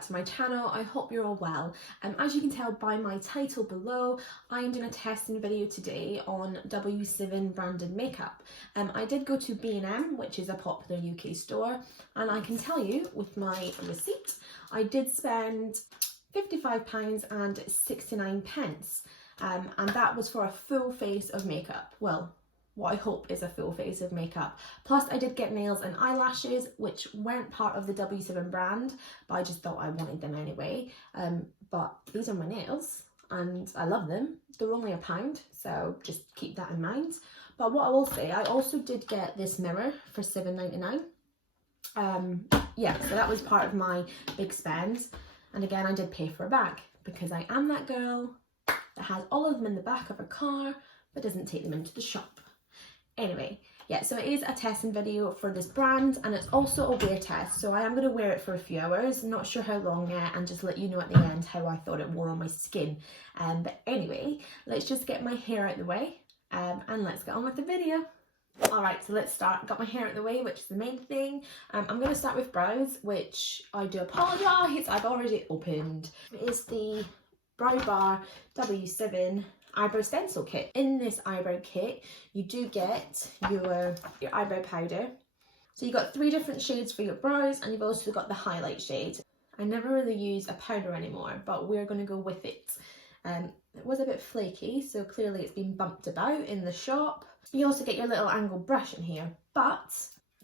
back to my channel. I hope you're all well. As you can tell by my title below, I am doing a testing video today on W7 branded makeup. I did go to B&M, which is a popular UK store, and I can tell you with my receipt, I did spend £55.69, and that was for a full face of makeup. Well, what I hope is a full face of makeup. Plus I did get nails and eyelashes, which weren't part of the W7 brand, but I just thought I wanted them anyway. But these are my nails and I love them. They're only £1, so just keep that in mind. But what I will say, I also did get this mirror for £7.99. Yeah, so that was part of my big spend. And again, I did pay for a bag because I am that girl that has all of them in the back of her car but doesn't take them into the shop. Anyway, yeah, so it is a testing video for this brand, and it's also a wear test, so I am going to wear it for a few hours, not sure how long yet, and just let you know at the end how I thought it wore on my skin. But anyway, let's just get my hair out the way, and let's get on with the video. Alright, so let's start. Got my hair out the way, which is the main thing. I'm going to start with brows, which I do apologise, I've already opened. It is the Brow Bar W7 eyebrow stencil kit. In this eyebrow kit you do get your eyebrow powder, so you've got 3 different shades for your brows, and you've also got the highlight shade. I never really use a powder anymore, but we're going to go with it. It was a bit flaky, so clearly it's been bumped about in the shop. You also get your little angled brush in here, but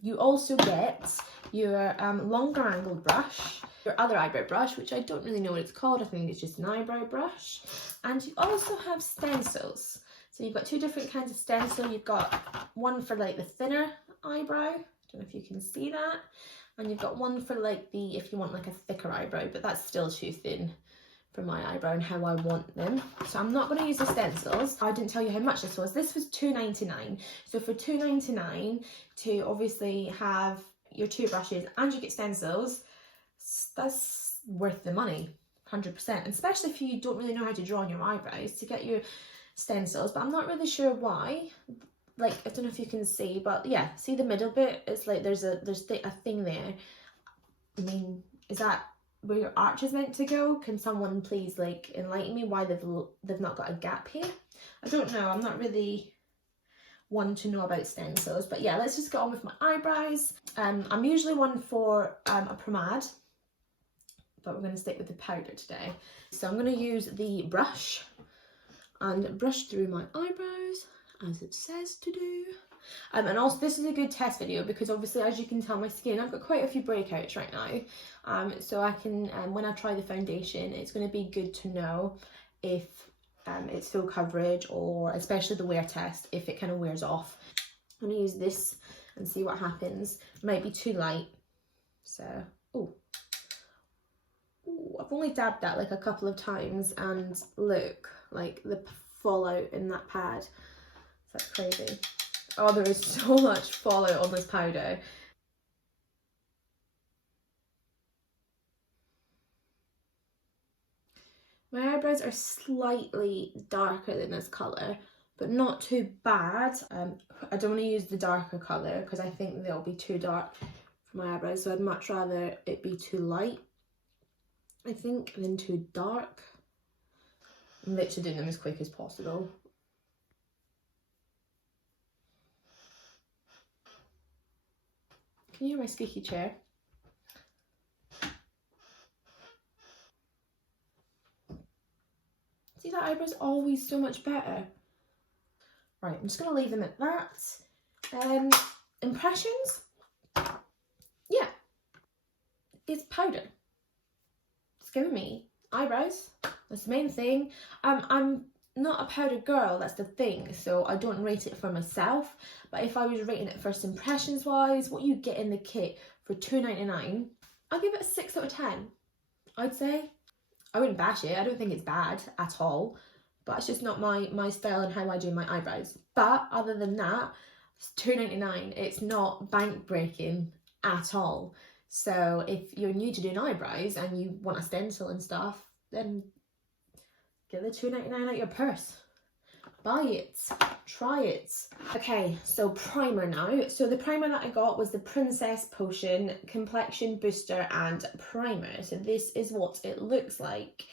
you also get your longer angled brush, your other eyebrow brush, which I don't really know what it's called. I think it's just an eyebrow brush. And you also have stencils. So you've got 2 different kinds of stencil. You've got one for like the thinner eyebrow. I don't know if you can see that. And you've got one for like the, if you want like a thicker eyebrow, but that's still too thin for my eyebrow and how I want them. So I'm not going to use the stencils. I didn't tell you how much this was. This was £2.99. So for £2.99 to obviously have your 2 brushes and you get stencils, that's worth the money, 100%. Especially if you don't really know how to draw on your eyebrows, to get your stencils. But I'm not really sure why. Like, I don't know if you can see, but yeah, see the middle bit? It's like there's a thing there. I mean, is that where your arch is meant to go? Can someone please like enlighten me why they've not got a gap here? I don't know. I'm not really one to know about stencils, but yeah, let's just get on with my eyebrows. I'm usually one for a pomade, but we're going to stick with the powder today. So I'm going to use the brush and brush through my eyebrows as it says to do. And also this is a good test video because obviously, as you can tell, my skin, I've got quite a few breakouts right now. So I can, when I try the foundation, it's going to be good to know if it's full coverage, or especially the wear test, if it kind of wears off. I'm going to use this and see what happens. It might be too light. So, oh, I've only dabbed that like a couple of times, and look, like the fallout in that pad. That's crazy. Oh, there is so much fallout on this powder. My eyebrows are slightly darker than this colour, but not too bad. I don't want to use the darker colour because I think they'll be too dark for my eyebrows, so I'd much rather it be too light, I think, than too dark. I'm literally doing them as quick as possible. Can you hear my squeaky chair? See, that eyebrow's always so much better. Right, I'm just going to leave them at that. Impressions? Yeah. It's powder. It's giving me eyebrows. That's the main thing. I'm not a powder girl, that's the thing, so I don't rate it for myself. But if I was rating it first impressions wise, what you get in the kit for £2.99, I'll give it a 6 out of 10, I'd say. I wouldn't bash it, I don't think it's bad at all, but it's just not my style and how I do my eyebrows. But other than that, it's £2.99, it's not bank breaking at all. So if you're new to doing eyebrows and you want a stencil and stuff, then get the £2.99 out your purse. buy it, try it. Okay, so primer now. So the primer that I got was the Princess Potion Complexion Booster and Primer. So this is what it looks like.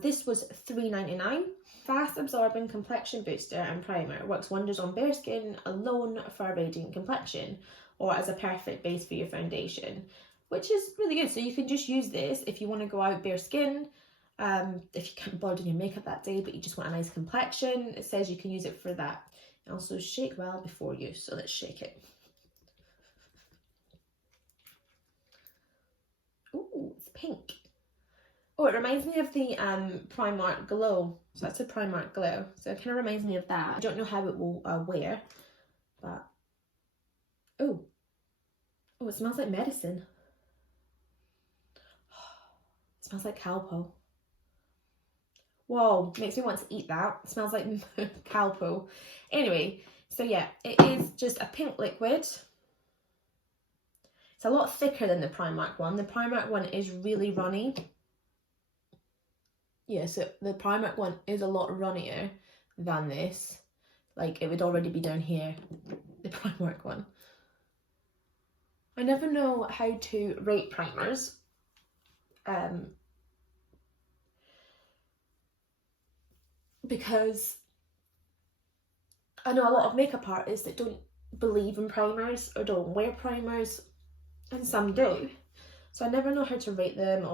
This was $3.99. Fast absorbing complexion booster and primer works wonders on bare skin alone for a radiant complexion or as a perfect base for your foundation, which is really good. So you can just use this if you want to go out bare skin, if you can't bother doing your makeup that day but you just want a nice complexion. It says you can use it for that. And also shake well before use, so let's shake it. Ooh, it's pink. Oh, it reminds me of the Primark Glow. So that's a Primark Glow. So it kind of reminds me of that. I don't know how it will wear, but oh, it smells like medicine. It smells like Calpo. Whoa, makes me want to eat that. It smells like Calpo. Anyway, so yeah, it is just a pink liquid. It's a lot thicker than the Primark one. The Primark one is really runny. Yeah, so the Primark one is a lot runnier than this. Like, it would already be down here, the Primark one. I never know how to rate primers. Because I know a lot of makeup artists that don't believe in primers or don't wear primers, and some do. So I never know how to rate them,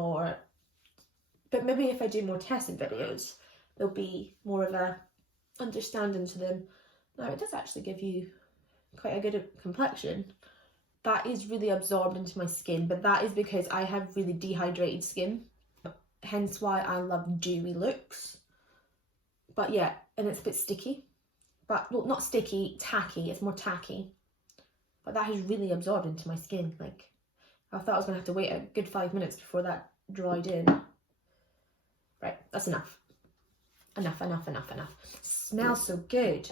but maybe if I do more testing videos, there'll be more of a understanding to them. Now, it does actually give you quite a good complexion. That is really absorbed into my skin, but that is because I have really dehydrated skin, hence why I love dewy looks. But yeah, and it's a bit sticky, but well, not sticky, tacky. It's more tacky, but that has really absorbed into my skin. Like, I thought I was gonna have to wait a good 5 minutes before that dried in. Right, that's enough. Enough. Smells so good.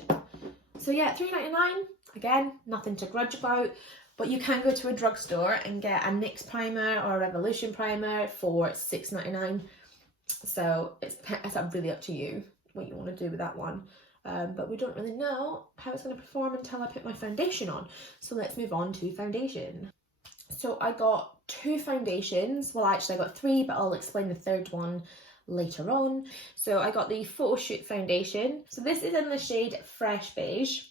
So yeah, $3.99. Again, nothing to grudge about, but you can go to a drugstore and get a NYX primer or a Revolution primer for $6.99. So it's really up to you what you want to do with that one. But we don't really know how it's going to perform until I put my foundation on. So let's move on to foundation. So I got 2 foundations. Well, actually I got 3, but I'll explain the third one later on. So I got the Photo Shoot foundation. So this is in the shade Fresh Beige.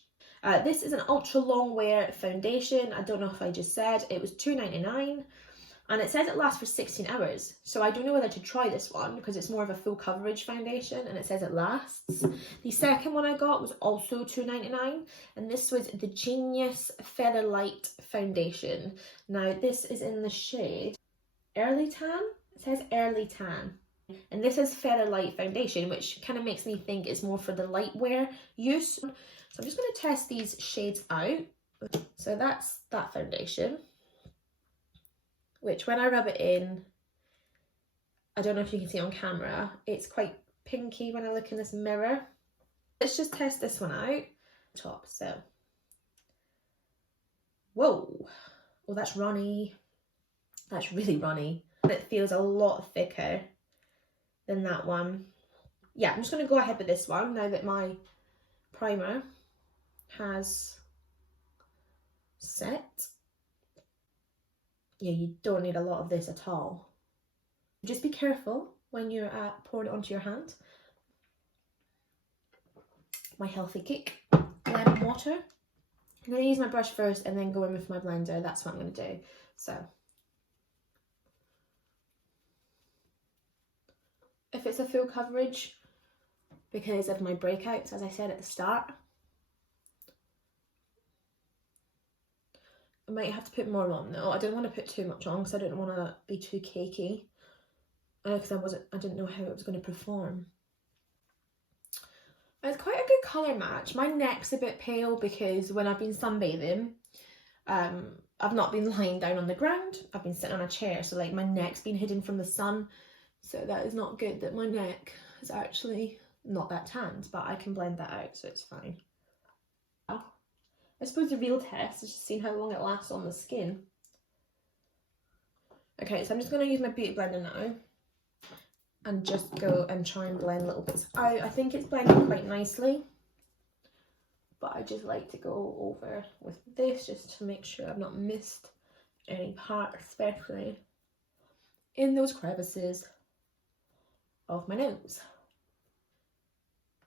This is an ultra long wear foundation. I don't know if I just said it was $2.99, and it says it lasts for 16 hours. So I don't know whether to try this one because it's more of a full coverage foundation and it says it lasts. The second one I got was also $2.99, and this was the Genius Feather Light foundation. Now this is in the shade Early Tan. It says Early Tan. And this is Feather Light foundation, which kind of makes me think it's more for the light wear use. So I'm just going to test these shades out. So that's that foundation, which when I rub it in, I don't know if you can see on camera, it's quite pinky when I look in this mirror. Let's just test this one out. Top, so. Whoa. Oh, that's runny. That's really runny. It feels a lot thicker than that one. Yeah, I'm just going to go ahead with this one now that my primer has set. Yeah, you don't need a lot of this at all. Just be careful when you're pouring it onto your hand. My healthy kick. Lemon water. I'm going to use my brush first and then go in with my blender. That's what I'm going to do. So if it's a full coverage, because of my breakouts, as I said at the start, I might have to put more on though. I didn't want to put too much on because I didn't want to be too cakey. Because I didn't know how it was going to perform. It's quite a good colour match. My neck's a bit pale because when I've been sunbathing, I've not been lying down on the ground. I've been sitting on a chair, so like my neck's been hidden from the sun. So that is not good that my neck is actually not that tanned, but I can blend that out, so it's fine. I suppose the real test is just seeing how long it lasts on the skin. Okay, so I'm just going to use my beauty blender now and just go and try and blend little bits out. I think it's blending quite nicely. but I just like to go over with this just to make sure I've not missed any part, especially in those crevices of my nose.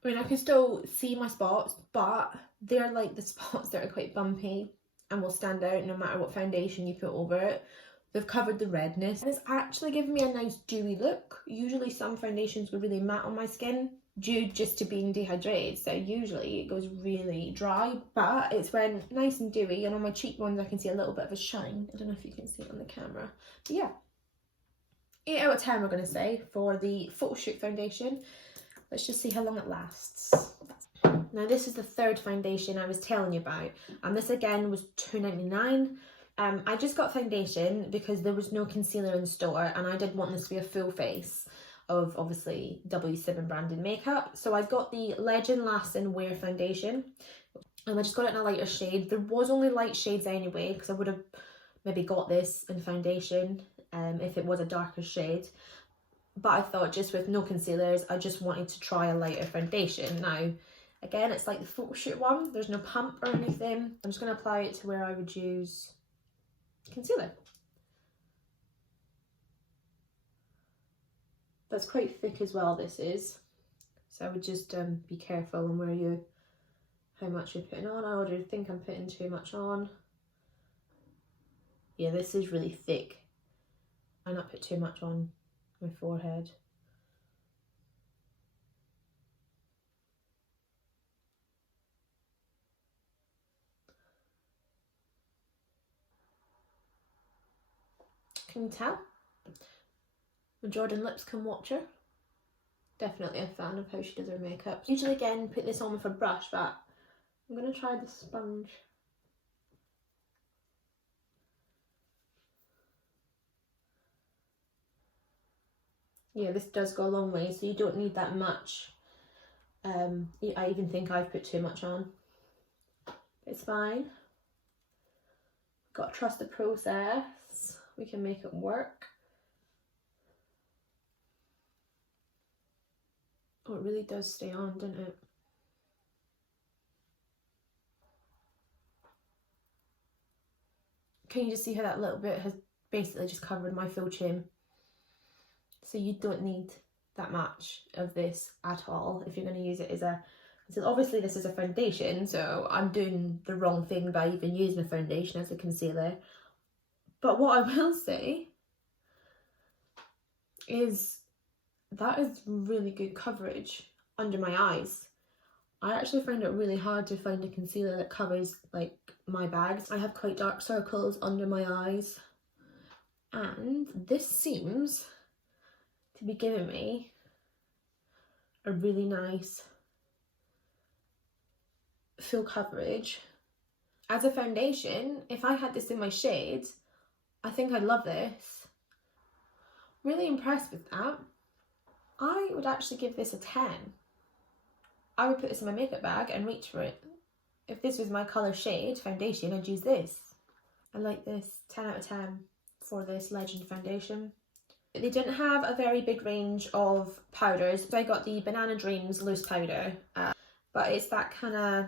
I mean, I can still see my spots, but they're like the spots that are quite bumpy and will stand out no matter what foundation you put over it. They've covered the redness, and it's actually giving me a nice dewy look. Usually some foundations go really matte on my skin due just to being dehydrated, so usually it goes really dry, but it's when nice and dewy, and on my cheekbones I can see a little bit of a shine. I don't know if you can see it on the camera, but yeah. 8 out of 10 we're going to say for the photo shoot foundation. Let's just see how long it lasts. Now this is the third foundation I was telling you about, and this again was £2.99. I just got foundation because there was no concealer in store, and I did want this to be a full face of obviously W7 branded makeup. So I got the Legend Lasting Wear foundation, and I just got it in a lighter shade. There was only light shades anyway, because I would have maybe got this in foundation if it was a darker shade. But I thought, just with no concealers, I just wanted to try a lighter foundation. Now, again, it's like the photo shoot one. There's no pump or anything. I'm just going to apply it to where I would use concealer. That's quite thick as well, this is. So I would just be careful on how much you're putting on. I already think I'm putting too much on. Yeah, this is really thick. I not put too much on my forehead. Can you tell? My Jordan Lipscomb watcher. Definitely a fan of how she does her makeup. Usually again put this on with a brush, but I'm going to try the sponge. Yeah, this does go a long way, so you don't need that much. I even think I've put too much on. It's fine. Got to trust the process. We can make it work. Oh, it really does stay on, doesn't it? Can you just see how that little bit has basically just covered my full chin? So you don't need that much of this at all if you're going to use it as a... So obviously this is a foundation, so I'm doing the wrong thing by even using a foundation as a concealer. But what I will say is that is really good coverage under my eyes. I actually find it really hard to find a concealer that covers like my bags. I have quite dark circles under my eyes, and this seems to be giving me a really nice full coverage. As a foundation, if I had this in my shades, I think I'd love this. Really impressed with that. I would actually give this a 10. I would put this in my makeup bag and reach for it. If this was my colour shade foundation, I'd use this. I like this. 10 out of 10 for this Legend foundation. They didn't have a very big range of powders, so I got the Banana Dreams loose powder, but it's that kind of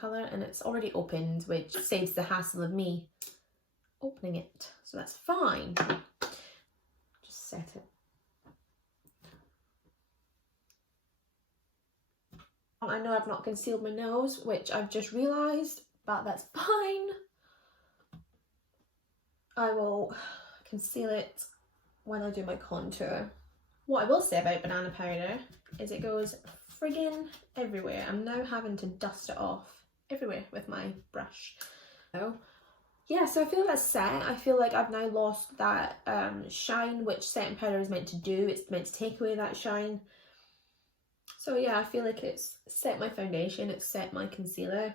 colour, and it's already opened, which saves the hassle of me opening it, so that's fine. Just set it. I know I've not concealed my nose, which I've just realised, but that's fine. I will conceal it when I do my contour. What I will say about banana powder is it goes friggin' everywhere. I'm now having to dust it off everywhere with my brush. So yeah, so I feel that's set. I feel like I've now lost that shine, which setting powder is meant to do. It's meant to take away that shine. So yeah, I feel like it's set my foundation, it's set my concealer.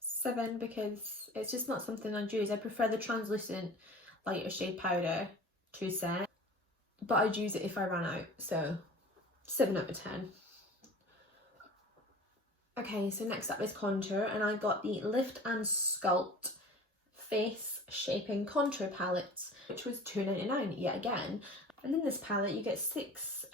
7, because it's just not something I'd use. I prefer the translucent lighter shade powder to set, but I'd use it if I ran out, so 7 out of 10. Okay, so next up is contour, and I got the Lift and Sculpt Face Shaping Contour Palette, which was £2.99 yet again. And in this palette you get six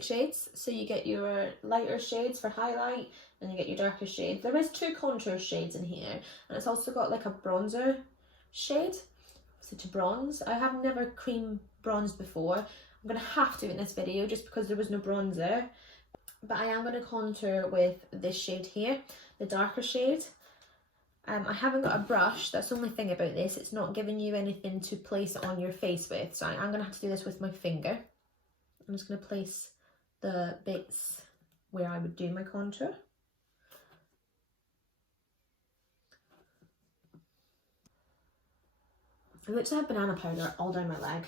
shades. So you get your lighter shades for highlight and you get your darker shades. There is 2 contour shades in here, and it's also got like a bronzer shade, so to bronze. I have never cream bronzed before. I'm gonna have to in this video just because there was no bronzer, but I am gonna contour with this shade here, the darker shade. I haven't got a brush. That's the only thing about this. It's not giving you anything to place it on your face with, so I'm gonna have to do this with my finger. I'm just gonna place the bits where I would do my contour. It looks like banana powder all down my leg.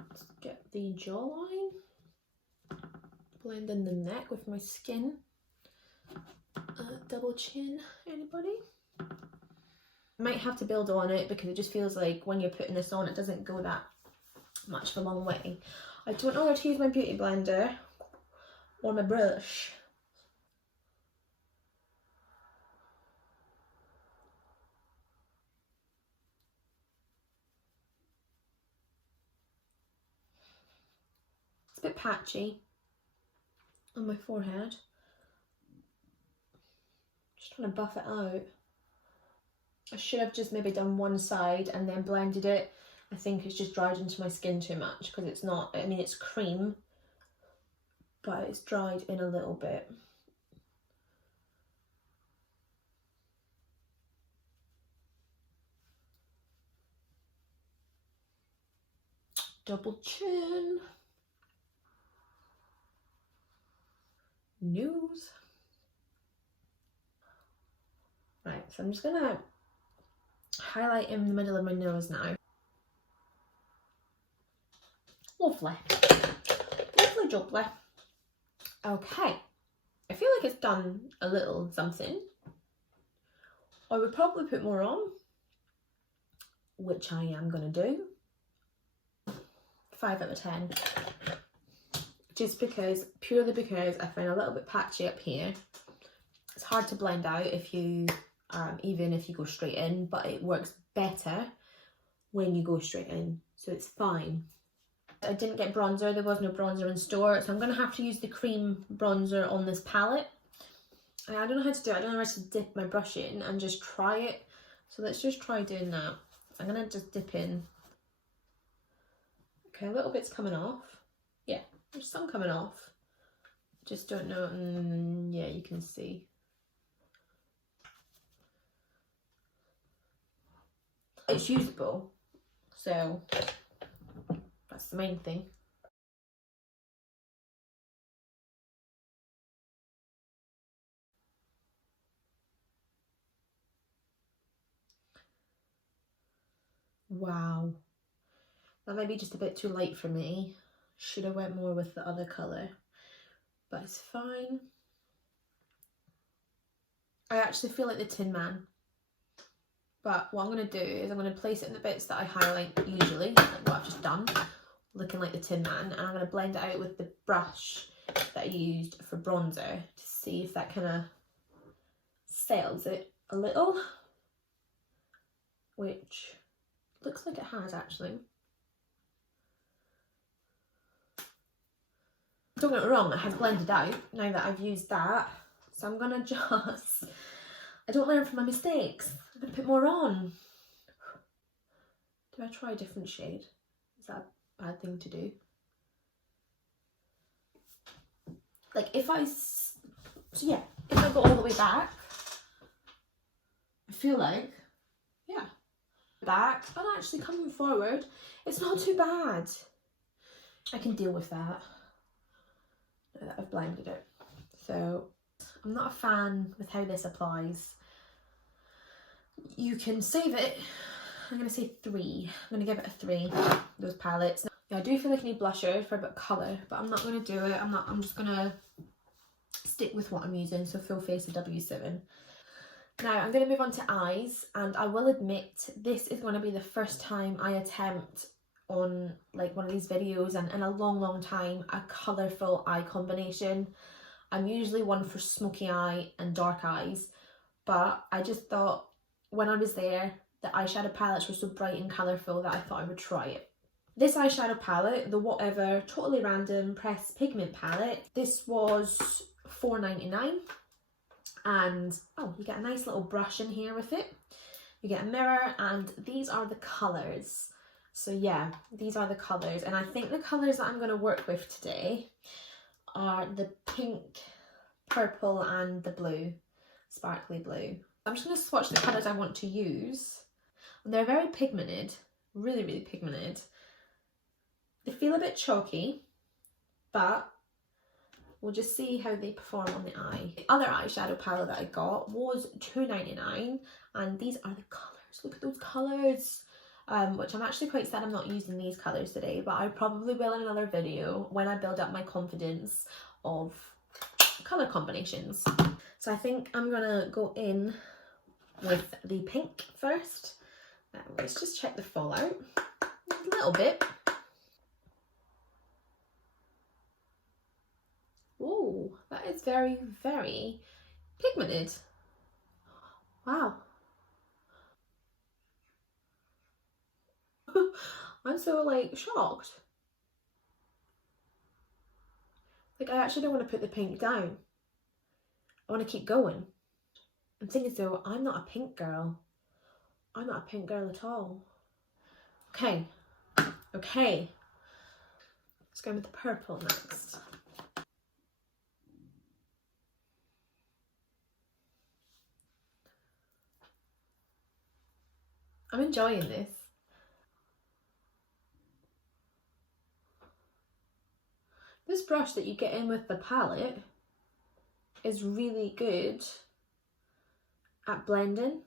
Let's get the jawline. Blend in the neck with my skin. Double chin, anybody? I might have to build on it because it just feels like when you're putting this on it doesn't go that much of a long way. I don't know whether to use my beauty blender or my brush. It's a bit patchy on my forehead. Just trying to buff it out. I should have just maybe done one side and then blended it. I think it's just dried into my skin too much because it's not, I mean it's cream, but it's dried in a little bit. Double chin. Nose. Right, so I'm just gonna highlight in the middle of my nose now. Lovely. Lovely jubbly. Okay. I feel like it's done a little something. I would probably put more on, which I am gonna do. 5 out of 10. Just because, purely because I find a little bit patchy up here. It's hard to blend out if you even if you go straight in, but it works better when you go straight in, so it's fine. I didn't get bronzer, there was no bronzer in store, so I'm going to have to use the cream bronzer on this palette. And I don't know how to do it, I don't know where to dip my brush in and just try it. So let's just try doing that. I'm going to just dip in. Okay, a little bit's coming off. Yeah, there's some coming off. Just don't know, yeah, you can see. It's usable, so that's the main thing. Wow, that might be just a bit too light for me. Should have went more with the other colour, but it's fine. I actually feel like the Tin Man. But what I'm going to do is I'm going to place it in the bits that I highlight usually, like what I've just done, looking like the Tin Man, and I'm going to blend it out with the brush that I used for bronzer to see if that kind of settles it a little, which looks like it has actually. Don't get me wrong, it has blended out now that I've used that, so I'm going to just, I don't learn from my mistakes. I'm going to put more on. Do I try a different shade? Is that a bad thing to do? Like if I, so yeah, if I go all the way back, I feel like, yeah, back, and actually coming forward, it's not too bad. I can deal with that, now that I've blended it. So I'm not a fan with how this applies. You can save it. I'm going to say 3. I'm going to give it a 3, those palettes. Yeah, I do feel like I need blusher for a bit of colour, but I'm not going to do it. I'm just going to stick with what I'm using, so Full Face of W7. Now I'm going to move on to eyes, and I will admit this is going to be the first time I attempt on like one of these videos and in a long time a colourful eye combination. I'm usually one for smoky eye and dark eyes, but I just thought when I was there the eyeshadow palettes were so bright and colourful that I thought I would try it. This eyeshadow palette, the Whatever Totally Random Pressed Pigment palette, this was $4.99, and oh, you get a nice little brush in here with it. You get a mirror, and these are the colours. So yeah, these are the colours, and I think the colours that I'm going to work with today are the pink, purple and the blue, sparkly blue. I'm just going to swatch the colours I want to use. And they're very pigmented, really pigmented. They feel a bit chalky, but we'll just see how they perform on the eye. The other eyeshadow palette that I got was $2.99, and these are the colours. Look at those colours. Which I'm actually quite sad I'm not using these colours today, but I probably will in another video when I build up my confidence of colour combinations. So I think I'm gonna go in with the pink first. Let's just check the fallout a little bit. Oh, that is very pigmented. Wow. I'm so like shocked. Like, I actually don't want to put the pink down. I want to keep going. I'm thinking, so I'm not a pink girl. I'm not a pink girl at all. Okay. Let's go with the purple next. I'm enjoying this. This brush that you get in with the palette is really good at blending.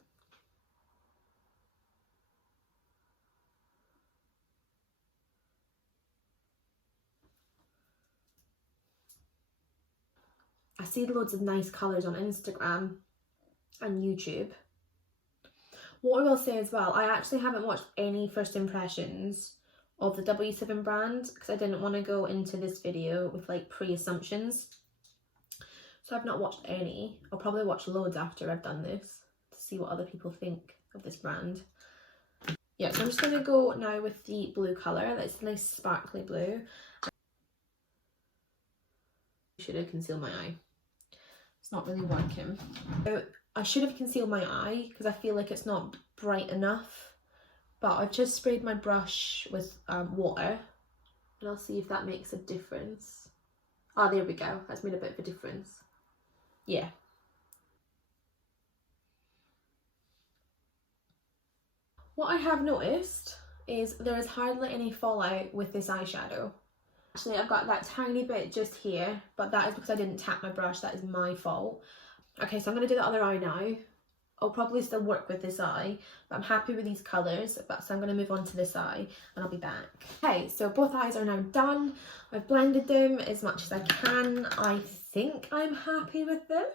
I see loads of nice colours on Instagram and YouTube. What I will say as well, I actually haven't watched any first impressions of the W7 brand because I didn't want to go into this video with like pre-assumptions. So I've not watched any. I'll probably watch loads after I've done this to see what other people think of this brand. Yeah, so I'm just going to go now with the blue colour. That's a nice sparkly blue. Should have concealed my eye. It's not really working. So I should have concealed my eye because I feel like it's not bright enough. But I've just sprayed my brush with water, and I'll see if that makes a difference. Oh, there we go. That's made a bit of a difference. Yeah. What I have noticed is there is hardly any fallout with this eyeshadow. Actually, I've got that tiny bit just here, but that is because I didn't tap my brush. That is my fault. Okay, so I'm going to do the other eye now. I'll probably still work with this eye, but I'm happy with these colours, so I'm going to move on to this eye and I'll be back. Okay, so both eyes are now done. I've blended them as much as I can. I think I'm happy with them.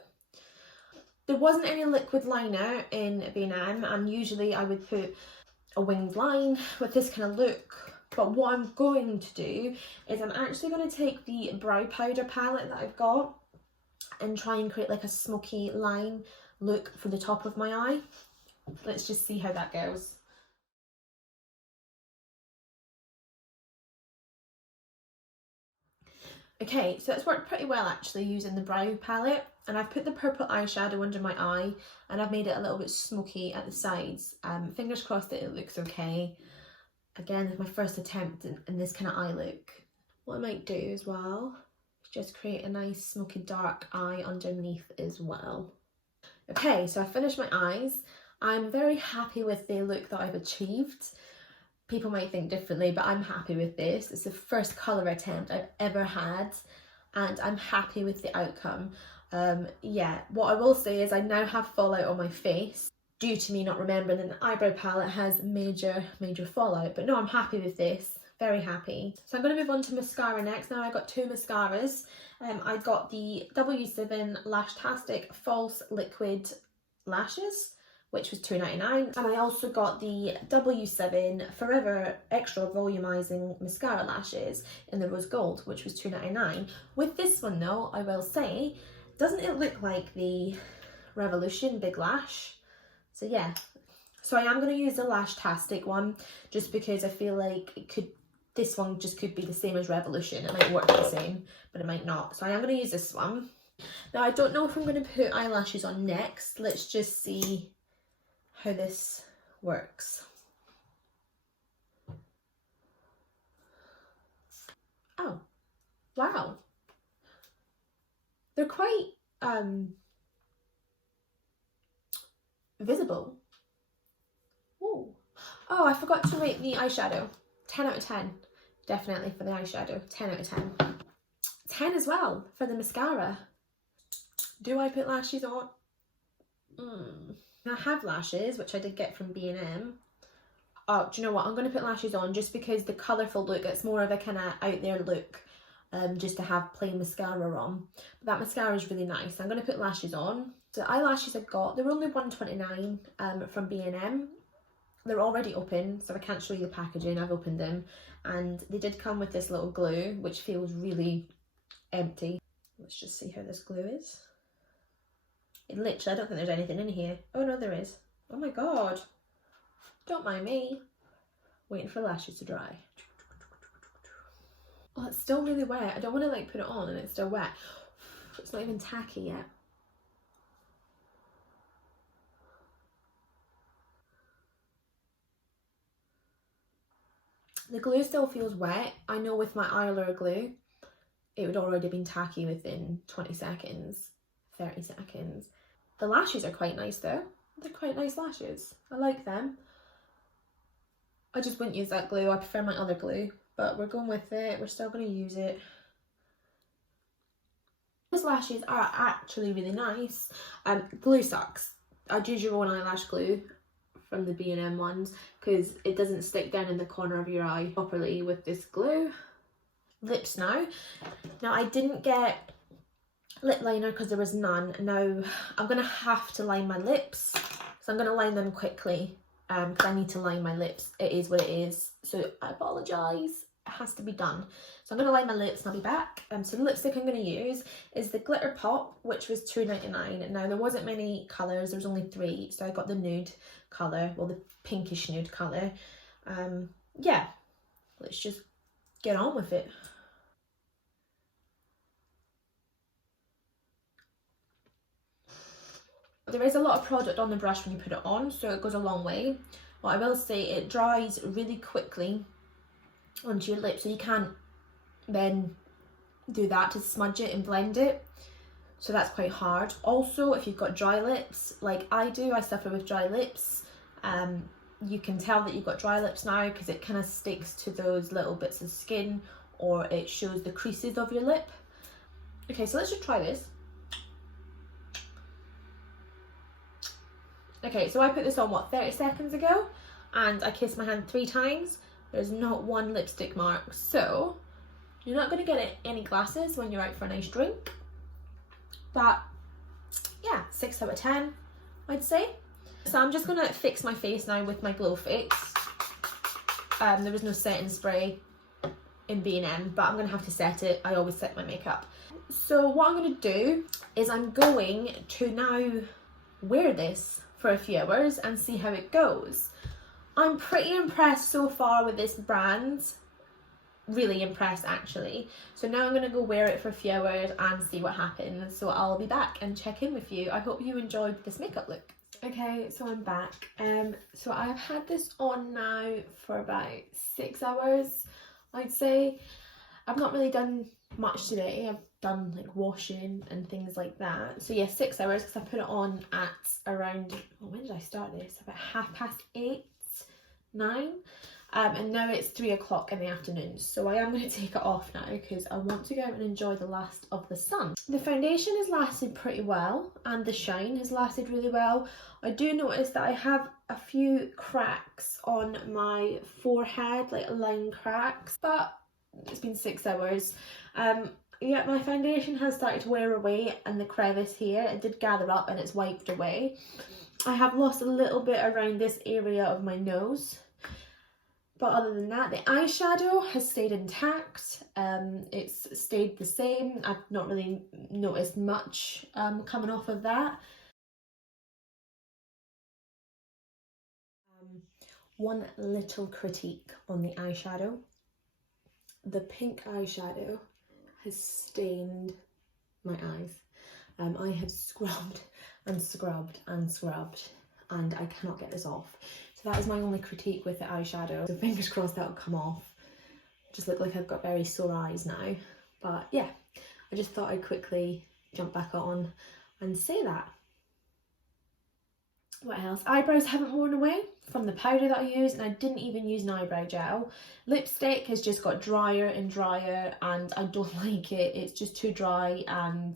There wasn't any liquid liner in B&M, and usually I would put a winged line with this kind of look. But what I'm going to do is I'm actually going to take the brow powder palette that I've got and try and create like a smoky line look for the top of my eye. Let's just see how that goes. Okay, so it's worked pretty well actually using the brow palette, and I've put the purple eyeshadow under my eye and I've made it a little bit smoky at the sides. Fingers crossed that it looks okay. Again, it's my first attempt in this kind of eye look. What I might do as well is just create a nice smoky dark eye underneath as well. Okay, so I finished my eyes. I'm very happy with the look that I've achieved. People might think differently, but I'm happy with this. It's the first colour attempt I've ever had, and I'm happy with the outcome. Yeah, what I will say is I now have fallout on my face due to me not remembering that the eyebrow palette has major fallout. But no, I'm happy with this. Very happy. So I'm going to move on to mascara next. Now I got two mascaras. I got the W7 Lashtastic False Liquid Lashes, which was £2.99, and I also got the W7 Forever Extra Volumizing Mascara Lashes in the rose gold, which was £2.99. With this one though, I will say, doesn't it look like the Revolution Big Lash? So yeah, so I am going to use the Lashtastic one just because I feel like this one just could be the same as Revolution. It might work the same, but it might not. So I am going to use this one. Now I don't know if I'm going to put eyelashes on next. Let's just see how this works. Oh, wow. They're quite visible. Ooh. Oh, I forgot to rate the eyeshadow. 10 out of 10. Definitely for the eyeshadow. 10 out of 10. 10 as well for the mascara. Do I put lashes on? I have lashes, which I did get from B&M. Oh, do you know what? I'm going to put lashes on just because the colourful look, it's more of a kind of out there look, just to have plain mascara on. But that mascara is really nice. I'm going to put lashes on. The eyelashes I got, they were only £1.29 from B&M. They're already open, so I can't show you the packaging. I've opened them, and they did come with this little glue, which feels really empty. Let's just see how this glue is. It literally, I don't think there's anything in here. Oh no, there is. Oh my god. Don't mind me. Waiting for lashes to dry. Oh, it's still really wet. I don't want to like put it on and it's still wet. It's not even tacky yet. The glue still feels wet. I know with my Eyelure glue, it would already been tacky within 20 seconds, 30 seconds. The lashes are quite nice though. They're quite nice lashes. I like them. I just wouldn't use that glue. I prefer my other glue, but we're going with it. We're still going to use it. These lashes are actually really nice. Glue sucks. I'd use your own eyelash glue from the B&M ones because it doesn't stick down in the corner of your eye properly with this glue. Lips now. Now I didn't get lip liner because there was none. Now I'm going to have to line my lips. So I'm going to line them quickly because I need to line my lips. It is what it is. So I apologise. It has to be done. So I'm going to line my lips and I'll be back. So the lipstick I'm going to use is the Glitter Pop, which was £2.99. Now there wasn't many colours, there was only 3. So I got the nude colour, well the pinkish nude colour. Yeah, let's just get on with it. There is a lot of product on the brush when you put it on, so it goes a long way. What I will say, it dries really quickly onto your lips, so you can't then do that to smudge it and blend it, so that's quite hard. Also, if you've got dry lips like I do, I suffer with dry lips, you can tell that you've got dry lips now because it kind of sticks to those little bits of skin, or it shows the creases of your lip. Okay, so let's just try this. Okay, so I put this on, what, 30 seconds ago, and I kissed my hand 3 times. There's not one lipstick mark, so you're not going to get any glasses when you're out for a nice drink. But yeah, 6 out of 10, I'd say. So I'm just going to fix my face now with my Glow Fix. There was no setting spray in B&M, but I'm going to have to set it. I always set my makeup. So what I'm going to do is I'm going to now wear this for a few hours and see how it goes. I'm pretty impressed so far with this brand. Really impressed actually. So now I'm going to go wear it for a few hours and see what happens. So I'll be back and check in with you. I hope you enjoyed this makeup look. Okay, so I'm back. So I've had this on now for about 6 hours, I'd say. I've not really done much today. I've done like washing and things like that. So yeah, 6 hours because I put it on at around, well, when did I start this? About 8:30, 9. And now it's 3 o'clock in the afternoon. So I am going to take it off now because I want to go out and enjoy the last of the sun. The foundation has lasted pretty well and the shine has lasted really well. I do notice that I have a few cracks on my forehead, like line cracks, but it's been 6 hours. Yeah, my foundation has started to wear away and the crevice here, it did gather up and it's wiped away. I have lost a little bit around this area of my nose. But other than that, the eyeshadow has stayed intact. It's stayed the same. I've not really noticed much coming off of that. One little critique on the eyeshadow. The pink eyeshadow has stained my eyes. I have scrubbed and scrubbed and scrubbed and I cannot get this off. So that is my only critique with the eyeshadow. So fingers crossed that'll come off. Just look like I've got very sore eyes now. But yeah, I just thought I'd quickly jump back on and say that. What else? Eyebrows haven't worn away from the powder that I use, and I didn't even use an eyebrow gel. Lipstick has just got drier and drier and I don't like it. It's just too dry and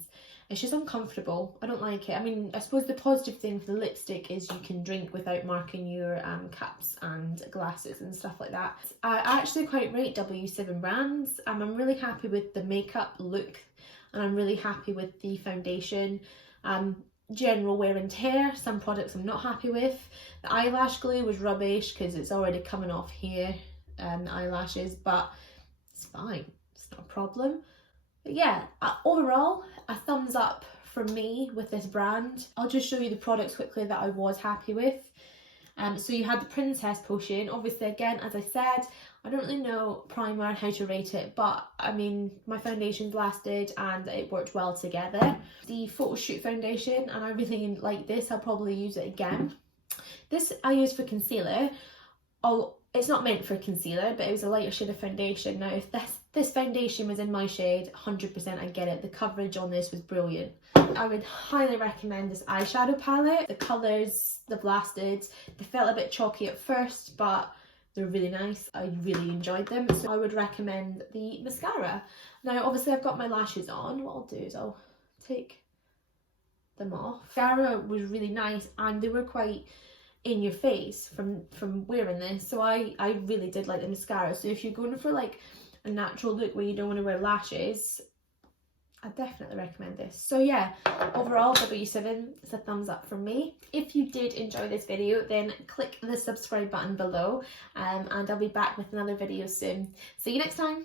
it's just uncomfortable. I don't like it. I mean, I suppose the positive thing for the lipstick is you can drink without marking your caps and glasses and stuff like that. I actually quite rate W7 brands. I'm really happy with the makeup look and I'm really happy with the foundation. General wear and tear, some products I'm not happy with. The eyelash glue was rubbish because it's already coming off here, the eyelashes, but it's fine. It's not a problem. But yeah, overall, a thumbs up from me with this brand. I'll just show you the products quickly that I was happy with. So you had the Princess Potion. Obviously, again, as I said, I don't really know primer and how to rate it, but I mean, my foundations lasted and it worked well together. The Photo Shoot foundation, and I really like this. I'll probably use it again. This I use for concealer. Oh, it's not meant for concealer, but it was a lighter shade of foundation. Now, if this foundation was in my shade, 100% I get it. The coverage on this was brilliant. I would highly recommend this eyeshadow palette. The colours, they've lasted. They felt a bit chalky at first, but they're really nice. I really enjoyed them. So I would recommend the mascara. Now, obviously, I've got my lashes on. What I'll do is I'll take them off. Mascara was really nice and they were quite in your face from wearing this. So I really did like the mascara. So if you're going for like a natural look where you don't want to wear lashes, I definitely recommend this. So yeah, overall W7 is a thumbs up from me. If you did enjoy this video, then click the subscribe button below and I'll be back with another video soon. See you next time.